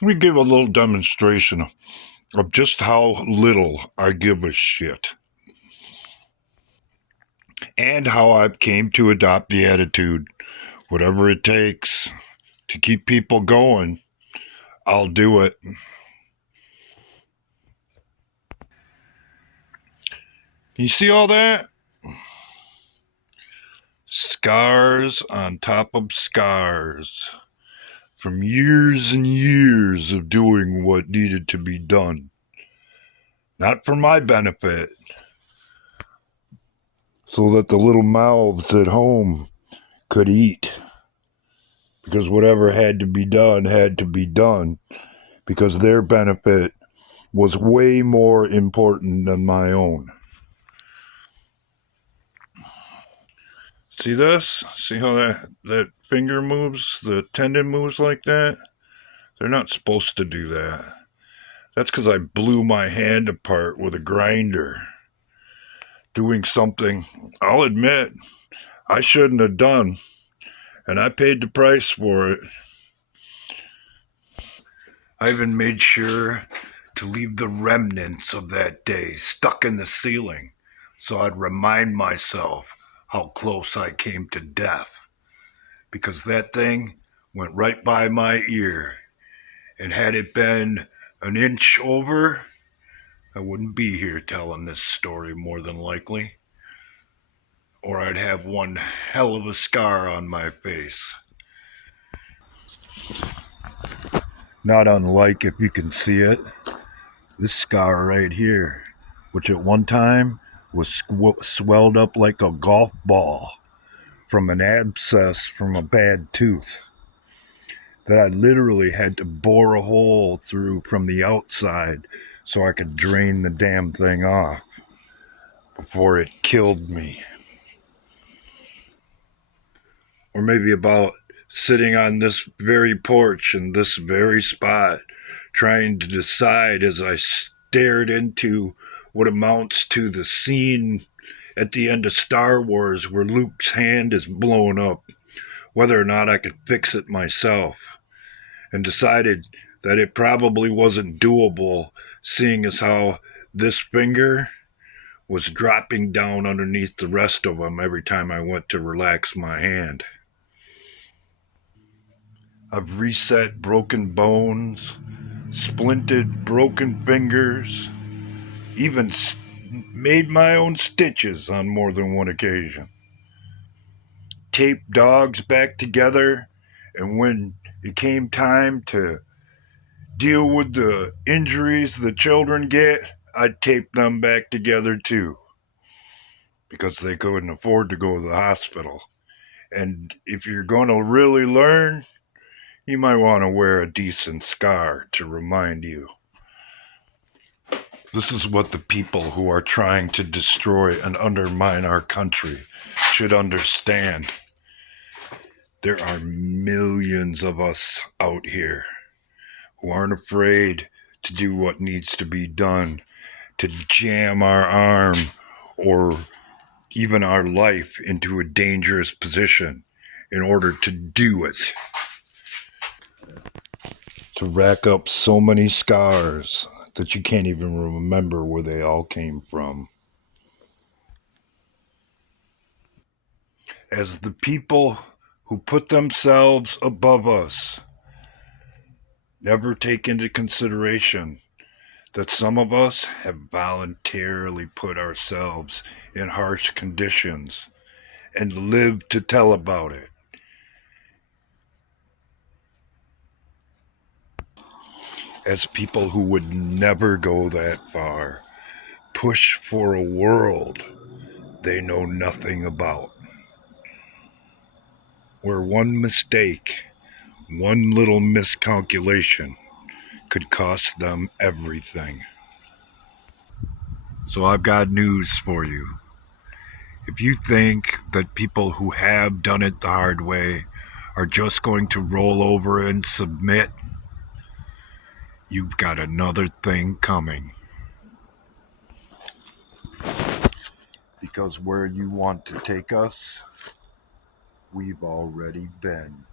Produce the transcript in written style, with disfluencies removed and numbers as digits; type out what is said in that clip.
Let me give a little demonstration of just how little I give a shit and how I came to adopt the attitude whatever it takes to keep people going, I'll do it. You see all that? Scars on top of scars from years and years of doing what needed to be done. Not for my benefit, so that the little mouths at home could eat. Because whatever had to be done, because their benefit was way more important than my own. See this? See how that finger moves? The tendon moves like that? They're not supposed to do that. That's because I blew my hand apart with a grinder. Doing something, I'll admit, I shouldn't have done. And I paid the price for it. I even made sure to leave the remnants of that day stuck in the ceiling so I'd remind myself how close I came to death. Because that thing went right by my ear, and had it been an inch over, I wouldn't be here telling this story more than likely. Or I'd have one hell of a scar on my face. Not unlike, if you can see it, this scar right here, which at one time was swelled up like a golf ball from an abscess from a bad tooth that I literally had to bore a hole through from the outside so I could drain the damn thing off before it killed me. Or maybe about sitting on this very porch in this very spot, trying to decide as I stared into what amounts to the scene at the end of Star Wars where Luke's hand is blown up, whether or not I could fix it myself, and decided that it probably wasn't doable, seeing as how this finger was dropping down underneath the rest of them every time I went to relax my hand. I've reset broken bones, splinted broken fingers, even made my own stitches on more than one occasion. Taped dogs back together, and when it came time to deal with the injuries the children get, I'd tape them back together too, because they couldn't afford to go to the hospital. And if you're going to really learn, you might want to wear a decent scar to remind you. This is what the people who are trying to destroy and undermine our country should understand. There are millions of us out here who aren't afraid to do what needs to be done, to jam our arm or even our life into a dangerous position in order to do it. To rack up so many scars that you can't even remember where they all came from. As the people who put themselves above us never take into consideration that some of us have voluntarily put ourselves in harsh conditions and lived to tell about it. As people who would never go that far, push for a world they know nothing about. Where one mistake, one little miscalculation could cost them everything. So I've got news for you. If you think that people who have done it the hard way are just going to roll over and submit, you've got another thing coming. Because where you want to take us, we've already been.